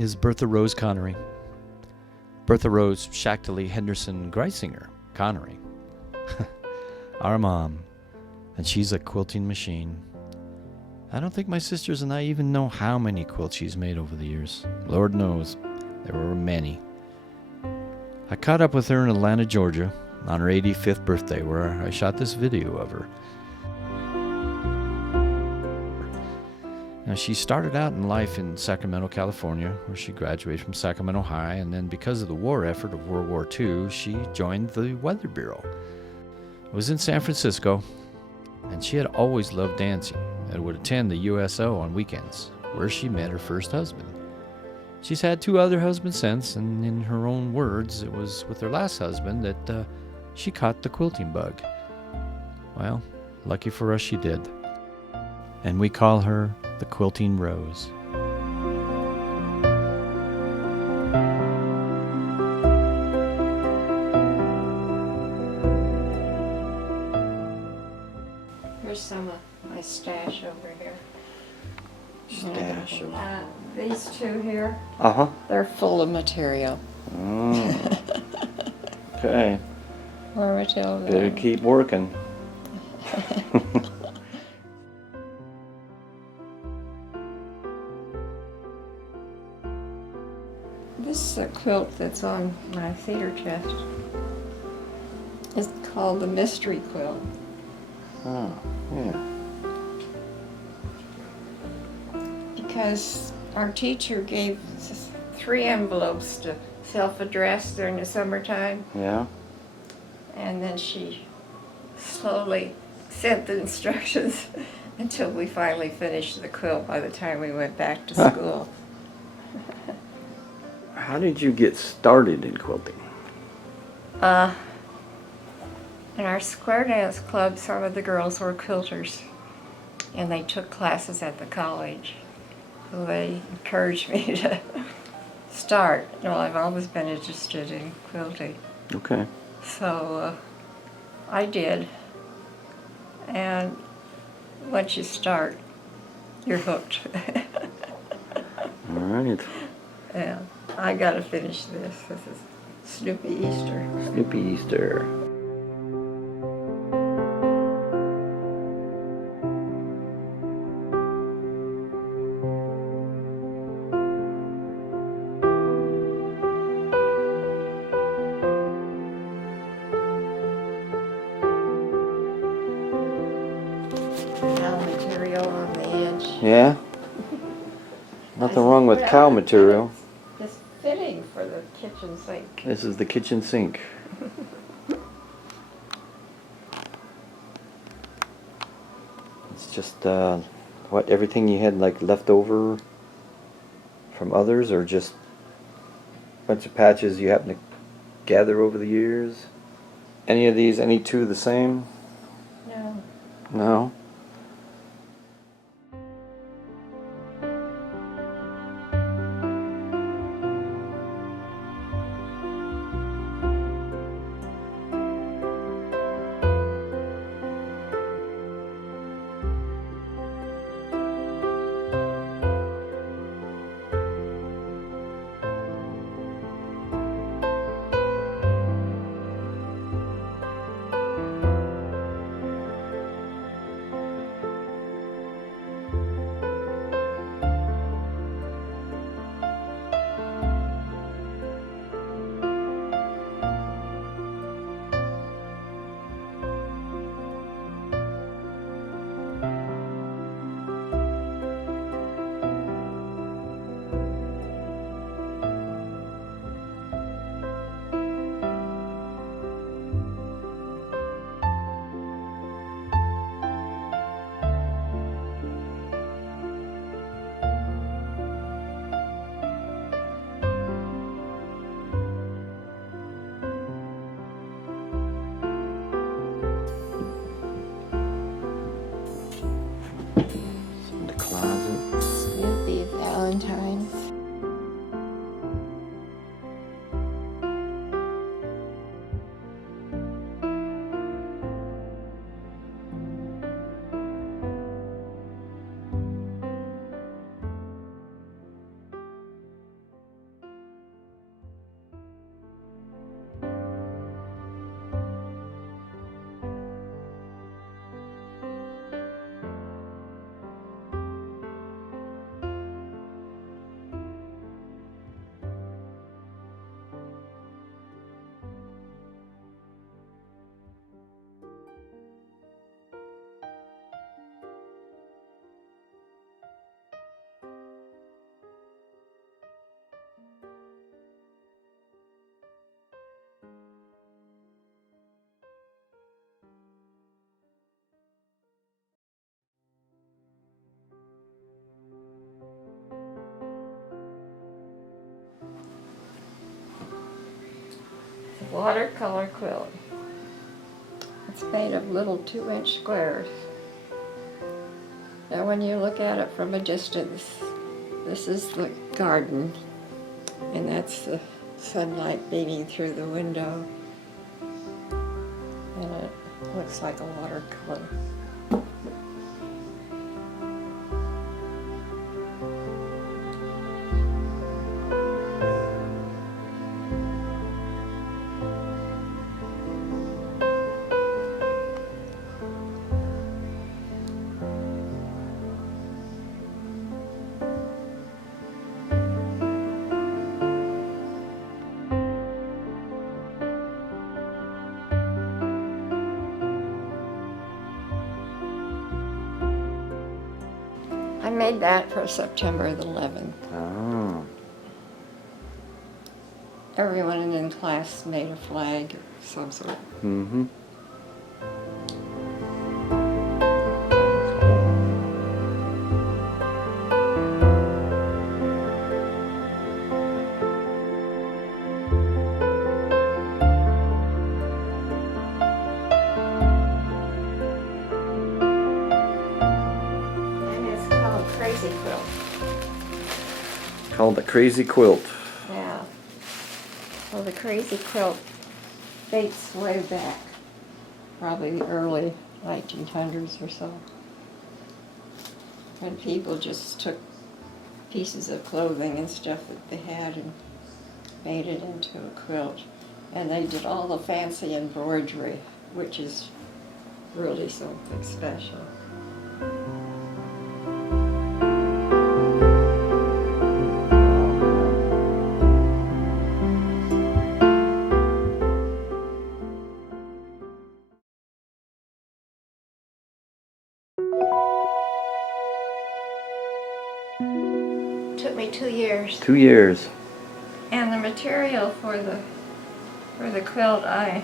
is Bertha Rose Connery. Bertha Rose Shaktali Henderson Greisinger Connery. Our mom. And she's a quilting machine. I don't think my sisters and I even know how many quilts she's made over the years. Lord knows, there were many. I caught up with her in Atlanta, Georgia, on her 85th birthday, where I shot this video of her. Now, she started out in life in Sacramento, California, where she graduated from Sacramento High, and then because of the war effort of World War II, she joined the Weather Bureau. It was in San Francisco, and she had always loved dancing and would attend the USO on weekends, where she met her first husband. She's had 2 other husbands since, and in her own words, it was with her last husband that she caught the quilting bug. Well, lucky for us she did. And we call her the Quilting Rose. Here's some of my stash over here. Stash. These 2 here, Uh-huh. they're full of material. Okay. More material. Better keep working. This is a quilt that's on my theater chest. It's called the Mystery Quilt. Oh, yeah. Because our teacher gave us 3 envelopes to self-address during the summertime, Yeah? and then she slowly sent the instructions until we finally finished the quilt by the time we went back to school. How did you get started in quilting? In our square dance club, some of the girls were quilters, and they took classes at the college. So they encouraged me to start. Well, I've always been interested in quilting. Okay. So I did. And once you start, you're hooked. All right. Yeah, I gotta finish this. This is Snoopy Easter. Snoopy Easter. Cow material on the edge. Yeah? Nothing wrong with cow material. It's fitting for the kitchen sink. This is the kitchen sink. It's just what, everything you had like left over from others, or just a bunch of patches you happen to gather over the years? Any of these, any 2 the same? No. No? watercolor quilt. It's made of little 2-inch squares. Now when you look at it from a distance, this is the garden, and that's the sunlight beating through the window, and it looks like a watercolor. I made that for September the 11th. Oh. Everyone in class made a flag of some sort. Mm-hmm. And it's called Crazy Quilt. Called the Crazy Quilt. Yeah. Well, the Crazy Quilt dates way back, probably the early 1900s or so, when people just took pieces of clothing and stuff that they had and made it into a quilt. And they did all the fancy embroidery, which is really something special. Took me 2 years. 2 years. And the material for the quilt, I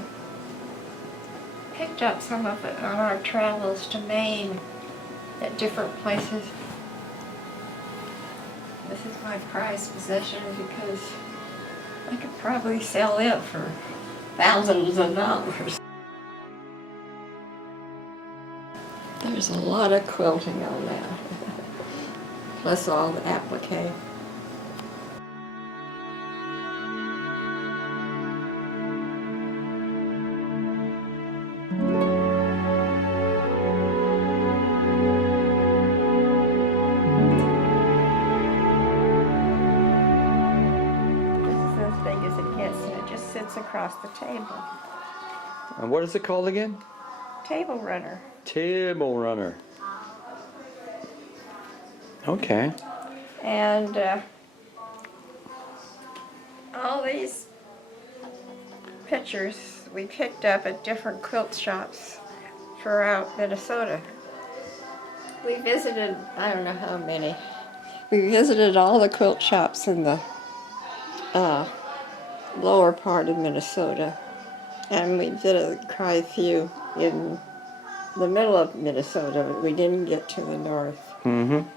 picked up some of it on our travels to Maine at different places. This is my prized possession because I could probably sell it for thousands of dollars. There's a lot of quilting on that, plus all the applique. As it gets, and it just sits across the table. And what is it called again? Table runner. Table runner. Okay. And all these pictures we picked up at different quilt shops throughout Minnesota. We visited, I don't know how many. We visited all the quilt shops in the lower part of Minnesota, and we visited quite a few in the middle of Minnesota, but we didn't get to the north. Mm-hmm.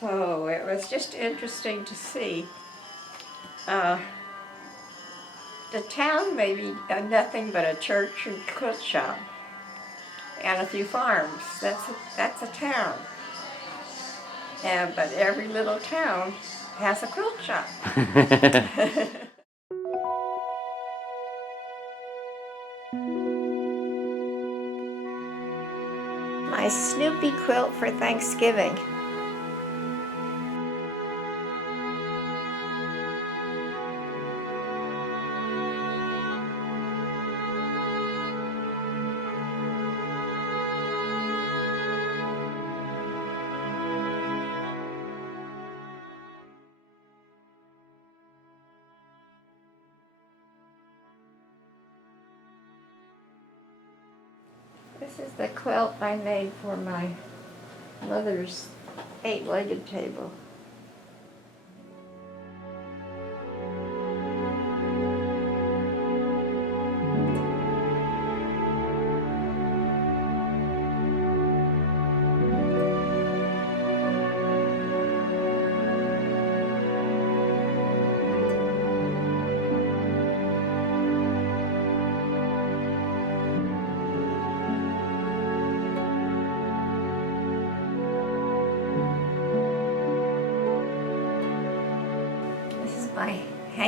So it was just interesting to see. The town may be nothing but a church and quilt shop and a few farms. That's a town. But every little town has a quilt shop. My Snoopy quilt for Thanksgiving. This is the quilt I made for my mother's 8-legged table.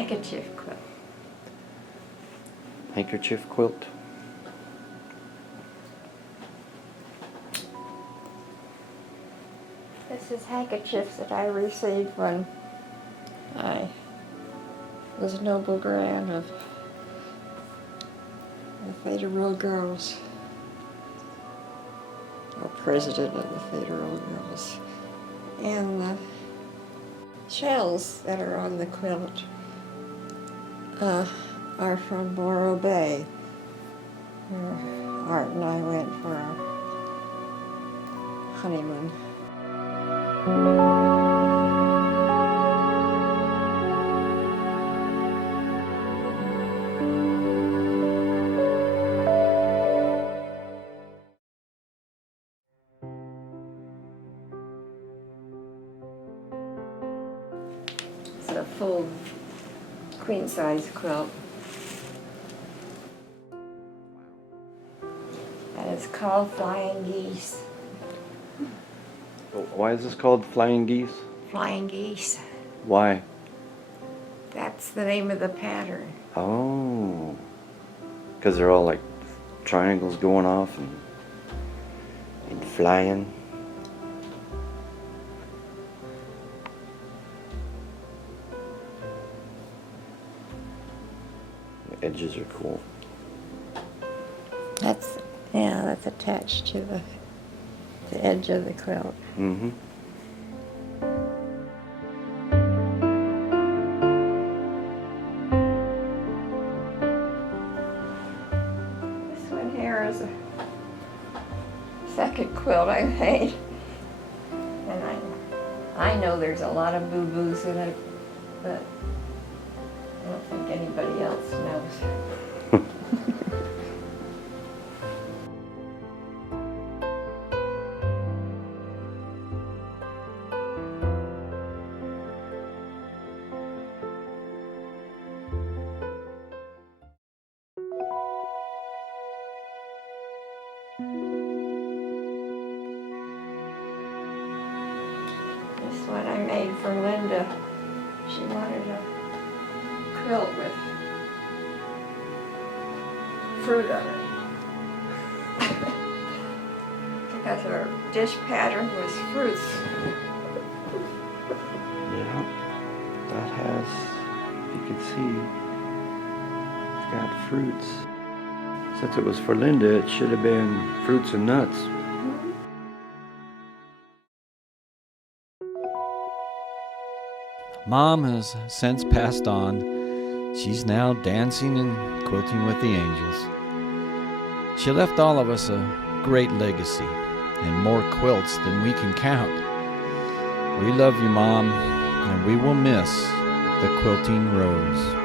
handkerchief quilt. Handkerchief quilt. This is handkerchiefs that I received when I was Noble Grand of the Federal Girls, or president of the Federal Girls. And the shells that are on the quilt are from Morro Bay, where Art and I went for our honeymoon. It's a full queen-size quilt. And it's called Flying Geese. Why is this called Flying Geese? Flying Geese. Why? That's the name of the pattern. Oh. Because they're all like triangles going off and flying. The edges are cool. That's attached to the edge of the quilt. Mm-hmm. This one here is a second quilt I made. And I know there's a lot of boo-boos in it, but I don't think anybody else knows. This one I made for Linda. She wanted a quilt with fruit on it. Because her dish pattern was fruits. Yeah, that has, you can see, it's got fruits. Since it was for Linda, it should have been fruits and nuts. Mom has since passed on. She's now dancing and quilting with the angels. She left all of us a great legacy and more quilts than we can count. We love you, Mom, and we will miss the Quilting Rose.